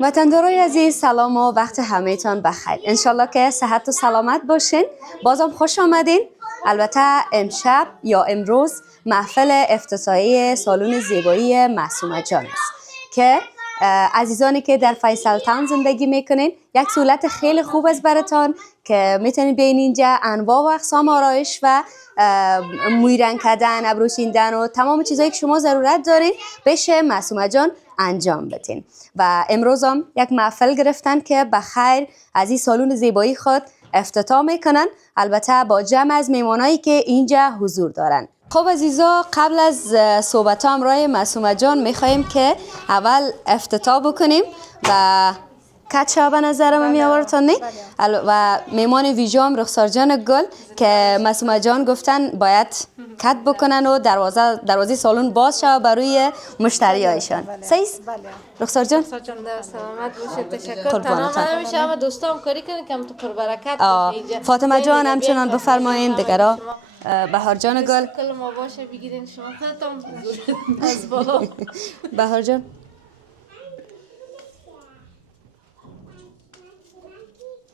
وطندارای عزیز سلام و وقت همه‌تان بخیر. انشالله که صحت و سلامت باشین. بازم خوش آمدین. البته امشب یا امروز محفل افتتاحیه سالن زیبایی معصومه جان است که عزیزانی که در فیصل تاون زندگی میکنین یک سهولت خیلی خوب است براتان که میتونید بین اینجا انواع و اقسام آرایش و موی رنگ کردن، ابرو چیندن و تمام چیزایی که شما ضرورت دارین بشه معصومه جان انجام بدین. و امروز هم یک محفل گرفتن که بخیر از این سالن زیبایی خود افتتاح میکنن، البته با جمع از میمانایی که اینجا حضور دارن. خب عزیزا، قبل از صحبت همراه معصومه جان میخواییم که اول افتتاح بکنیم و کچا به نظرم می آوردتان نی و میمان ویژه هم رخسار جان گل که معصومه جان گفتن باید کت بکنن و دروازه سالن باز شود برای مشتری هایشان. صحیح رخسار جان؟ رخسار جان در سلامت باشید. تشکر. تمام همیشه همه دوستام کاری کنن که هم تو پربرکت باشه اینجا. فاطمه جان همچنان بفرمایید. دیگرا بهار جان گل کل ما باشه بگیرین شما خودتون از بالا. بهار جان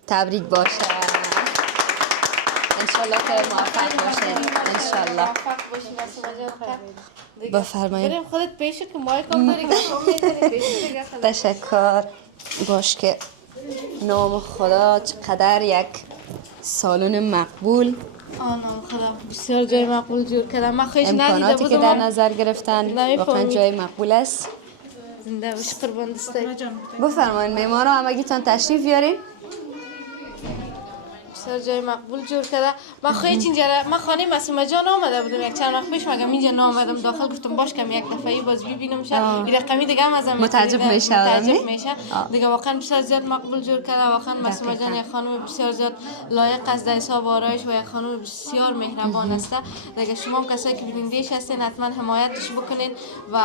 تبریک باشه. انشالله که موفق باشید. انشالله موفق باشید معصومه جان. بفرمایید. بریم خودت پیش که مای کام داری که شما میتونید پیش دیگه. تشکر. باش که نام خدا چقدر یک سالن مقبول، نام خدا بسیار جای مقبول جور کردم. من خواهش ندیده بودم. امکاناتی که در نظر گرفتن واقعا جای مقبول است. زنده باشی قربان دستای. بفرمایید میمانا همگیتان تشریف بیارین. بسیار جای مقبول جور کرده. من خواهی من خانه معصومه جان آمده بودم یک چند وقت پیش، مگم اینجا نامدم داخل، گفتم باش کم یک دفعه باز ببینم شد این رقمی دیگه هم ازم متعجب میشه دیگه. واقعا بسیار زیاد مقبول جور کرده. واقعا معصومه جان یک خانم بسیار زیاد لایق است در حساب آرایش و یک خانم بسیار مهربان است. دیگه شما هم کسایی که بیننده‌اش هستین حتما حمایتش بکنین و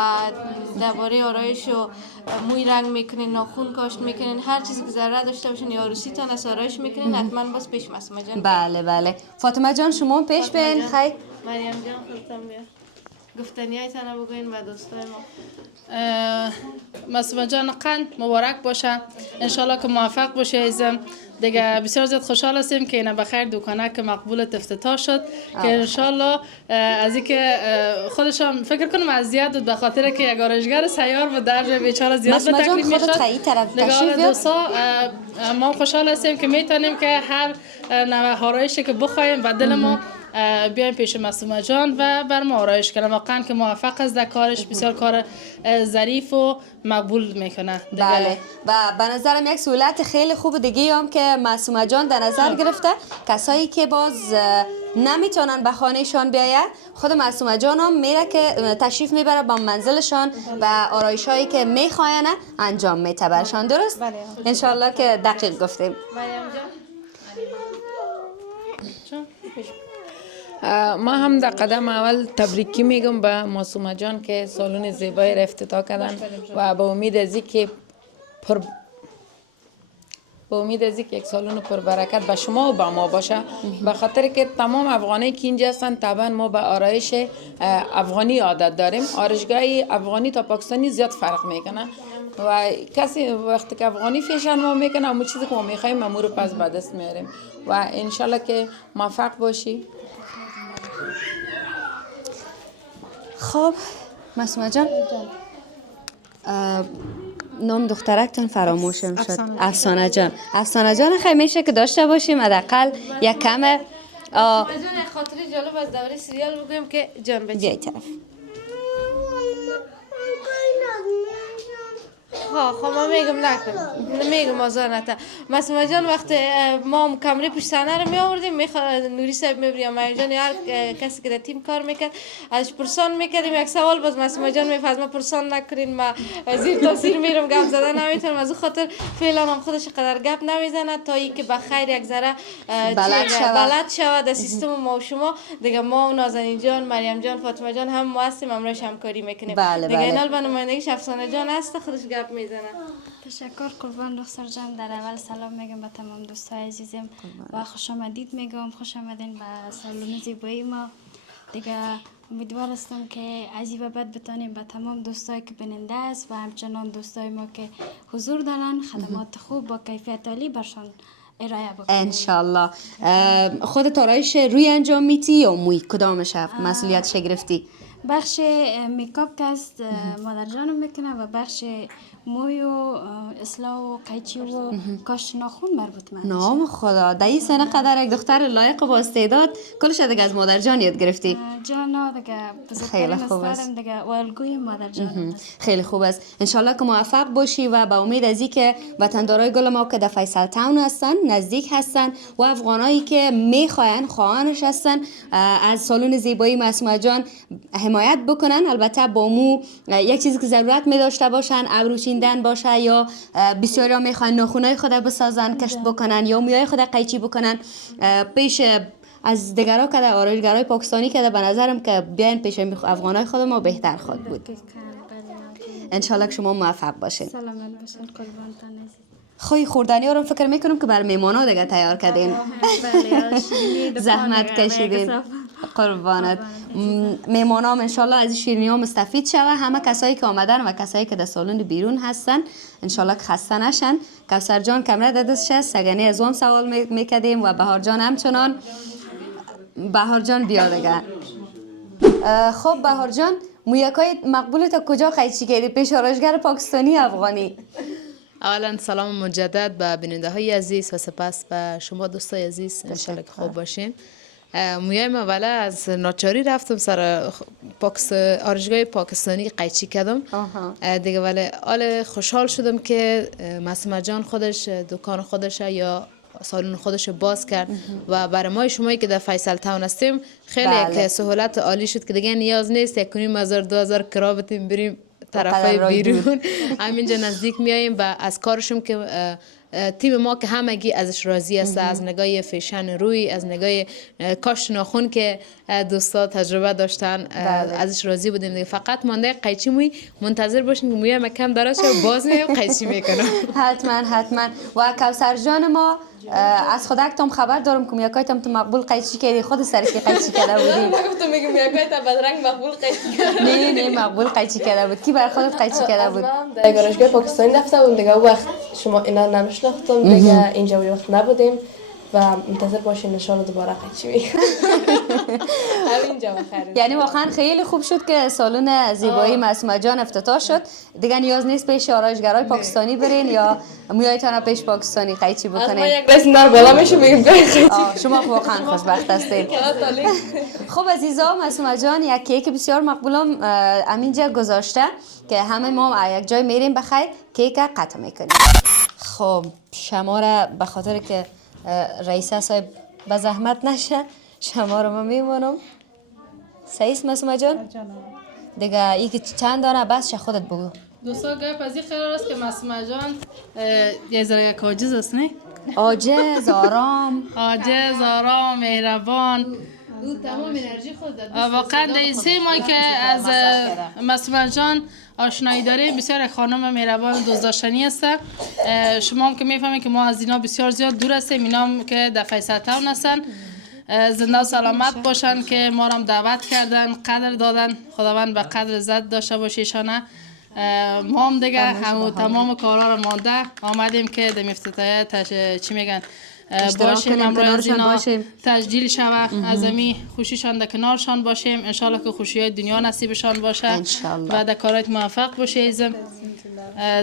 درباره آرایش و موی رنگ میکنین، ناخن کاشت میکنین، هر چیزی که ضرورت داشته باشین یا عروسیتون از آرایش میکنین حتما باز پیش معصومه جان. بله فاطمه جان شما پیش بین. خیر مریم جان خودتون بیا گفتنیایتان رو بگوین و دوستای ما. معصومه جان قند مبارک باشه. انشالله که موفق باشه عزیزم. دیگه بسیار زیاد خوشحال هستیم که اینا بخیر دکانه که مقبول افتتاح شد که انشالله از اینکه خودشم فکر کنم اذیت بود به خاطر که یک آرایشگر سیار و در بیچاره زیاد به تکلیف میشد. دیگه دوستا ما خوشحال هستیم که میتونیم که هر نوع آرایشی که بخوایم و دل ما بیایم پیش معصومه جان و بر ما آرایش کنه. واقعا که موفق است در کارش، بسیار کار ظریف و مقبول میکنه. بله و به نظرم یک سهولت خیلی خوب دیگه هم که معصومه جان در نظر گرفته کسایی که باز نمیتونن به خانهشان بیاید، خود معصومه جان هم میره که تشریف میبره با منزلشان و آرایش هایی که میخواین انجام میده برشان. درست؟ بله انشالله که دقیق گفتیم. مریم جان ما هم در قدم اول تبریکی میگم به معصومه جان که سالن زیبایی را افتتاح کردن و به امید از اینکه یک سالن پربرکت به شما و به ما باشه، به خاطر که تمام افغانی که اینجا هستن طبعا ما به آرایش افغانی عادت داریم. آرایشگاه افغانی تا پاکستانی زیاد فرق میکنه و کسی وقتی که افغانی فیشن ما میکنه همون چیزی که ما میخوایم امور رو پس به دست میاریم و انشالله که موفق باشی. خب معصومه جان نام دخترکتان فراموشم شد. افسانه جان. افسانه جان خیلی میشه که داشته باشیم حداقل یک کم. جان خاطری جالب از دوره سریال بگویم که جان بیای طرف. خب ما میگم نمیگم آزار نتا. معصومه جان وقتی ما کمره پشت صحنه رو می آوردیم نوری صاحب میبریم مریم جان هر کسی که در تیم کار میکرد ازش پرسان میکردیم یک سوال باز معصومه جان میفرد ما پرسان نکنین ما زیر تاثیر میرم گپ زدن نمیتونم. از خاطر فعلا هم خودش قدر گپ نمیزنه تا اینکه بخیر یک ذره بلد شود در سیستم ما و شما دیگه. ما و نازنین جان، مریم جان، فاطمه جان هم ما هستیم امروز همکاری میکنیم. دیگه اینال به نمایندگیش افسانه جان هست خودش گپ میزنه. تشکر قربان رخسار جان. در اول سلام میگم به تمام دوستای عزیزم و خوش آمدید میگم. خوش آمدین به سالن زیبایی ما. دیگه امیدوار هستم که از این به بعد بتانیم به تمام دوستایی که بیننده است و همچنان دوستای ما که حضور دارن خدمات خوب با کیفیت عالی برشان ارائه بکنیم. انشالله. خودت آرایش روی انجام میتی یا موی؟ کدامش مسئولیتش گرفتی؟ بخش میکاپ که است مادر جانم میکنه و بخش موی و اصلاح و قیچی و کاش ناخون مربوط من. نام خدا، در این سنه قدر یک دختر لایق و با استعداد کلش دیگه از مادر جان یاد گرفتی؟ جانا دیگه بزرگترین خیلی خوب است. استادم دیگه والگوی مادر جانم است. خیلی خوب است. انشالله که موفق باشی و با امید از که وطندارای گل ما که در فیصل تاون هستن، نزدیک هستن و افغانایی که میخواین خواهانش هستن از سالن زیبایی معصومه جان حمایت بکنن. البته با مو یک چیزی که ضرورت می داشته باشن ابرو چیندن باشه یا بسیاری ها میخواین ناخونای خود بسازن، کشت بکنن یا موهای خود قیچی بکنن، پیش از دیگرها که در آرایشگرای پاکستانی که به نظرم که بیاین پیش افغانای خود ما بهتر خود بود. انشالله که شما موفق باشین. سلامت باشین، قربانتان عزیز. خوی خوردنی ها رو فکر میکنم که بر میمانا دیگه تیار کردین. زحمت کشیدین. قربانت. میمانا هم انشالله از این شیرینی ها مستفید شوه. همه کسایی که آمدن و کسایی که در سالن بیرون هستن انشالله که خسته نشن. کوثر جان کمره دادش سگنی از هم سوال میکردیم و بهار جان همچنان. بهار جان بیا دیگه. خب بهار جان مویکای مقبولت کجا قیچی کردی؟ پیش آرایشگر پاکستانی افغانی؟ اولا سلام مجدد به بیننده های عزیز و سپس به شما دوستای عزیز. انشالله که خوب باشین. مویایم اولا از ناچاری رفتم سر آرایشگاه پاکستانی قیچی کردم دیگه، ولی حال خوشحال شدم که معصومه جان خودش دکان خودش یا سالن خودش باز کرد و برای ما شمایی که در فیصل تاون هستیم خیلی یک سهولت عالی شد که دیگه نیاز نیست 1,500-2,000 کرا بتیم بریم طرفای بیرون. همینجا نزدیک میاییم و از کارشم که تیم ما که همگی ازش راضی است، از نگاه فیشن روی، از نگاه کاشت ناخون که دوستا تجربه داشتن ازش راضی بودیم دیگه. فقط مانده قیچی موی منتظر باشین که موی کم داره شو باز میام قیچی میکنم. حتما. و کوثر جان ما از خودکتم خبر دارم که میاکایتم تو مقبول قیچی کردی، خود سر که قیچی کرده بودی. گفتم میگم میاکایت بدرنگ مقبول قیچی کرد. نه مقبول قیچی کرده بود. کی بر خودت قیچی کرده بود؟ در آرایشگاه پاکستانی رفتم و دیگه وقت شما اینا نمیشناختم دیگه، اینجا وقت نبودیم و منتظر باشین ان شاء الله دوباره قیچی میکنم. همینجا بخیر. یعنی واقعا خیلی خوب شد که سالن زیبایی معصومه جان افتتاح شد. دیگه نیاز نیست پیش آرایشگرای پاکستانی برین یا مویایتان پیش پاکستانی قیچی ما بکنین. یک رئیس نار بالا میشه میگیم قیچی. شما واقعا خوشبخت هستید. خب عزیزا، معصومه جان یک کیک بسیار مقبولم همینجا گذاشته که همه ما یک جای میریم بخیر کیک قطع میکنیم. خب شما را به خاطر که رئیسه صاحب به زحمت نشه شما رو من میمونم. سعیس معصومه جان دیگه ای که چند دانه بس خودت بگو. دوستا گپ از این قرار است که معصومه جان یه ذره یک عاجز است نه؟ عاجز، آرام، مهربان. او تمام انرژی خود واقعا در 3 ماه که از معصومه جان آشنایی داریم بسیار خانم مهربان و دوست داشتنی است. شما هم که میفهمید که ما از اینا بسیار زیاد دور هستیم، اینا هم که در فیصل تاون هستن. زنده و سلامت باشن که ما را دعوت کردن، قدر دادن. خداوند به قدر عزت داشته باشه ایشانه. ما هم دیگه همو تمام کارا رو مانده آمدیم که در افتتاحیه چی میگن باشیم، امروز از اینا تسجیل شوه، از امی خوشیشان در کنارشان باشیم. انشالله که خوشی های دنیا نصیبشان باشه و در کارات موفق باشه.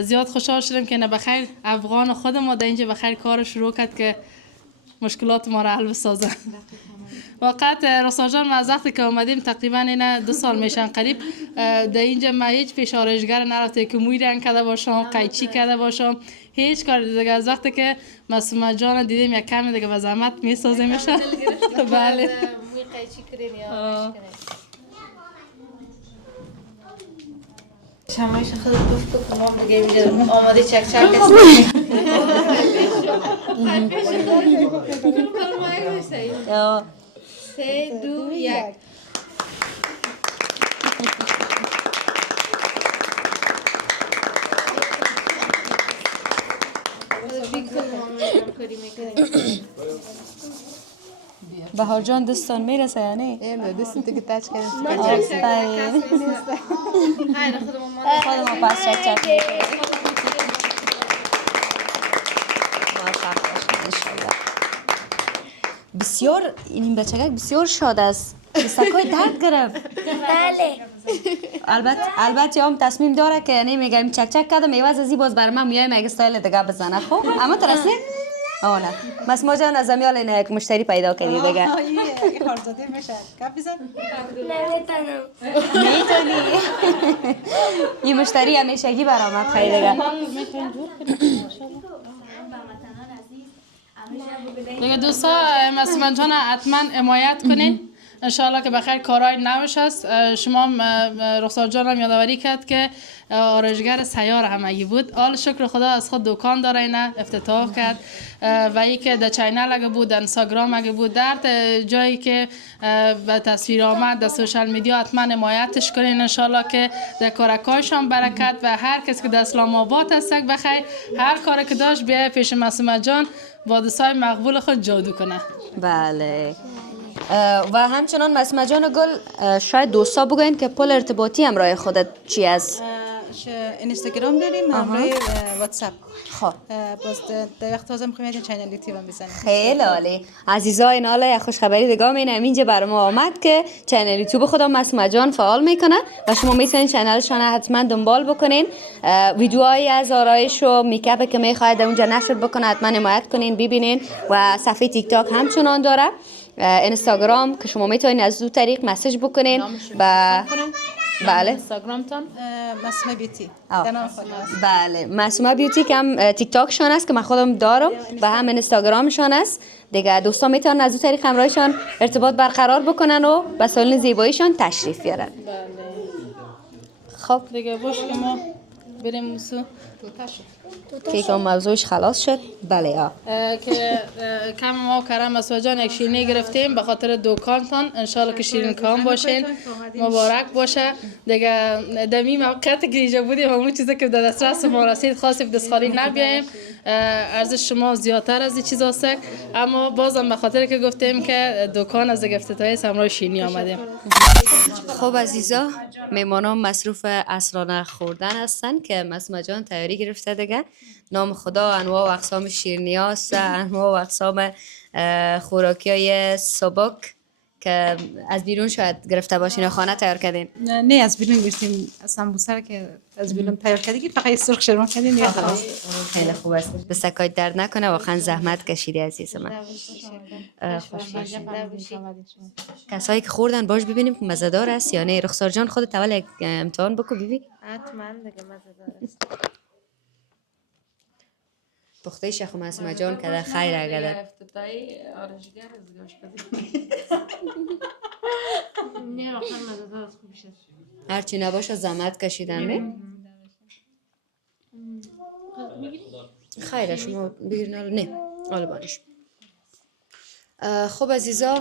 زیاد خوشحال شدیم که نه بخیر افغان خود ما در اینجا بخیر کار شروع کرد که مشکلات ما را حل بسازه. وقت رسول جان ما از وقتی که اومدیم تقریبا اینا 2 سال میشن قریب در اینجا ما هیچ پیش آرایشگر نرفته که موی رنگ کرده باشم، قیچی کرده باشم، هیچ کار دیگه. از وقتی که معصومه جان دیدیم یک کمی دیگه به زحمت میسازیمش. بله موی قیچی کردین یا شمایش خودت گفت که ما دیگه اینجا آماده چک هستیم. یا 3 2 1 بیا بهار جان دستان میرسه یا نه؟ این دستم تو که تاچ کردیم آفرین. خیر خودمون خودمون پس چک چک میکنیم. موفق باشید انشالله. بسیار این بچگک بسیار شاد است. دستکای درد گرفت. بله. البته هم تصمیم داره که نمیگم چک چک کردم ایواز ازی باز بر من میایم اگه استایل دیگه بزنه. خب اما ترسید؟ آه نه. مسما جان از امیال اینه یک مشتری پیدا کردی دیگه. خارزاده میشه کف بزن نمیتونم. میتونی. این مشتری همیشگی برام خیلی دیگه. دیگه دوستا مسلمان جان حتما حمایت کنین انشالله که بخیر کارهای نوش است. شما رخسار جانم یادآوری کرد که آرایشگر سیار همگی بود. حال شکر خدا از خود دکان داره اینه افتتاح کرد و ای که در چینل اگه بود در اینستاگرام اگه بود در جایی که به تصویر آمد در سوشال میدیا حتما حمایتش کنین انشالله که در کارکایشان برکت و هر کسی که در اسلام آباد هستک بخیر هر کاری که داشت بیای پیش معصومه جان با دستای مقبول خود جادو کنه. بله. و همچنان مسمه جان گل شاید دوستا بگوین که پل ارتباطی همراه خودت چی است؟ اینستاگرام داریم همراه واتساپ. خب باز در وقت تازه میخوایم یه چینل یوتیوب هم بزنیم. خیلی عالی. عزیزا این حالا یک خوشخبری دیگه مینه اینجا بر ما آمد که چینل یوتیوب خودم مسمه جان فعال میکنه و شما میتونین چینلشان حتما دنبال بکنین. ویدیوهایی از آرایش و میکاپ که میخواید اونجا نشر بکنه حتما حمایت کنین ببینین و صفحه تیک تاک همچنان داره. اینستاگرام که شما میتونین از دو طریق مسیج بکنین و بله اینستاگرام تان مسمه بیوتی. بله معصومه بیوتی که هم تیک تاک شان است که من خودم دارم و هم اینستاگرام شان است دیگه. دوستان میتونن از دو طریق همراهشان ارتباط برقرار بکنن و به سالن زیباییشان تشریف بیارن. خب دیگه باش که ما بریم موسو که موضوعش خلاص شد. بله که کم ما کرم مسوا جان یک شیرینی گرفتیم به خاطر دکانتان انشالله که شیرین کام باشین مبارک باشه دیگه. دمی موقعیت که اینجا بودیم همون چیزی که در دسترس ما رسید خواستیم دستخالی نبیاییم ارزش شما زیادتر از این چیز هست اما بازم به خاطر که گفتیم که دکان از افتتاحیه سمرای شیرینی آمدیم. خب عزیزا میمانان مصروف عصرانه خوردن هستن که مسمه جان تیاری گرفته دیگه. نام خدا انواع و اقسام شیرینی هاست انواع و اقسام خوراکی های سبک که از بیرون شاید گرفته باشین و خانه تیار کردین. نه از بیرون گرفتیم سمبوسه که از بیرون تیار کردیم فقط سرخ شرما کردیم دیگه خلاص. خیلی خوب است. دستکایت درد نکنه واقعا زحمت کشیدی عزیز من. کسایی که خوردن باش ببینیم که مزه‌دار است یا نه. رخسار جان خودت اول یک امتحان بکو ببین. حتما دیگه مزه‌دار است. پخته شیخ مسمه جان که در خیر اگه افتتاحی آرایشگر از گوشت نه واقعا مزه‌دار است خوب شد. هرچی نباشه زحمت کشیدن نه؟ خیره شما بگیرین نه آلبانش. خب عزیزا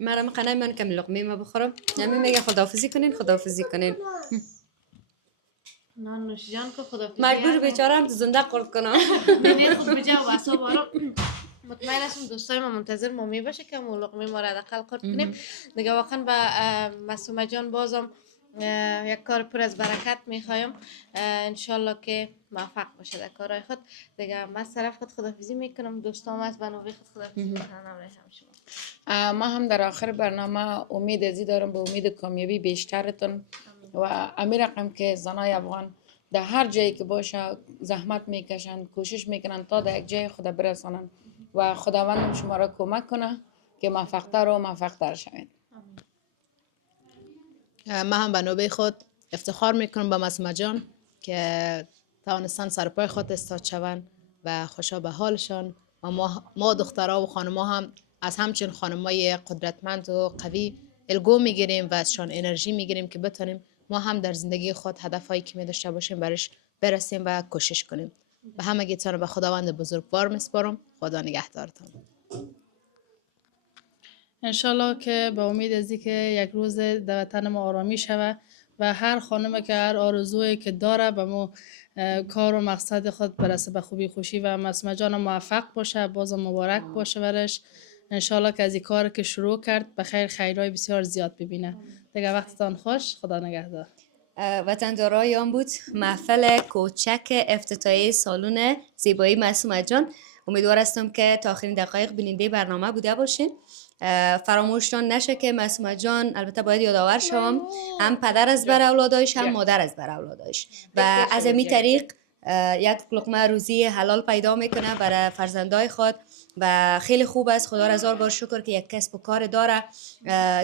مرم قنای من کم لقمه ما بخورم. نمی میگه خداحافظی کنین. نان نوش جان که خدا مجبور بیچارم تو زنده قرد کنم. نه خود بجا و اصاب آرام. مطمئن هستم دوستای ما منتظر ما می باشه که لقمه ما را داخل قرد کنیم دیگه. واقعا با معصومه جان بازم یک کار پر از برکت میخوایم انشالله که موفق باشه در کارهای خود دیگه. من از طرف خود خداحافظی میکنم. دوستام از بنوی خود خداحافظی میکنم. ما هم در آخر برنامه امید ازی دارم به امید کامیابی بیشترتون و امیر رقم که زنای افغان در هر جایی که باشه زحمت میکشن کوشش میکنن تا در یک جای خدا برسانن و خداوند شما را کمک کنه که موفق‌تر و موفق‌تر شوید. من هم به نوبه خود افتخار میکنم به مسمه جان که توانستن سرپای خود استاد شوند و خوشا به حالشان و ما دخترها و خانم‌ها هم از همچین خانمای قدرتمند و قوی الگو میگیریم و ازشان انرژی میگیریم که بتونیم ما هم در زندگی خود هدفهایی که می داشته باشیم برش برسیم و کوشش کنیم. به همگیتان به خداوند بزرگوار میسپارم. خدا نگهدارتان. انشالله که به امید از که یک روز در وطن ما آرامی شوه و هر خانم که هر آرزویی که داره به ما کار و مقصد خود برسه به خوبی خوشی و مسمه جان موفق باشه. باز مبارک باشه برش انشالله که از این کار که شروع کرد به خیر خیرهای بسیار زیاد ببینه. دیگه وقتتان خوش، خدا نگهدار. وطندارایان بود محفل کوچک افتتاحیه سالن زیبایی معصومه جان. امیدوار هستم که تا آخرین دقایق بیننده برنامه بوده باشین. فراموشتان نشه که معصومه جان، البته باید یادآور شوم، هم پدر از بر اولادایش هم مادر از بر اولادایش و از این طریق یک لقمه روزی حلال پیدا میکنه برای فرزندای خود و خیلی خوب است. خدا را هزار بار شکر که یک کسب و کار داره،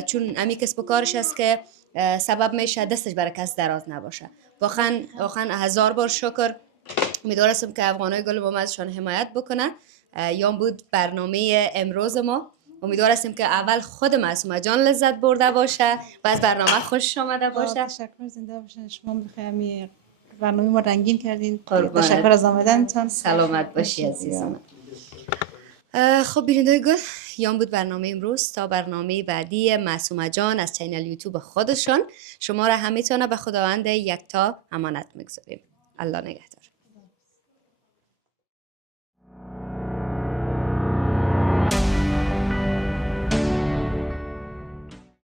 چون امی کسب و کارش است که سبب میشه دستش برای کس دراز نباشه. واقعا هزار بار شکر. امیدوار هستم که افغانای گل بام ازشان حمایت بکنه. یام بود برنامه امروز ما. امیدوار هستیم که اول خود معصومه جان لذت برده باشه و از برنامه خوشش آمده باشه. تشکر، زنده باشین. شما بخیر، برنامه ما رنگین کردین. قربانت. تشکر از آمدنتان. سلامت باشی عزیزم. خب بینندگان گل، یام بود برنامه امروز. تا برنامه بعدی معصومه جان از چینل یوتیوب خودشان، شما را همیتونه به خداوند یکتا امانت میگذاریم. الله نگهدار.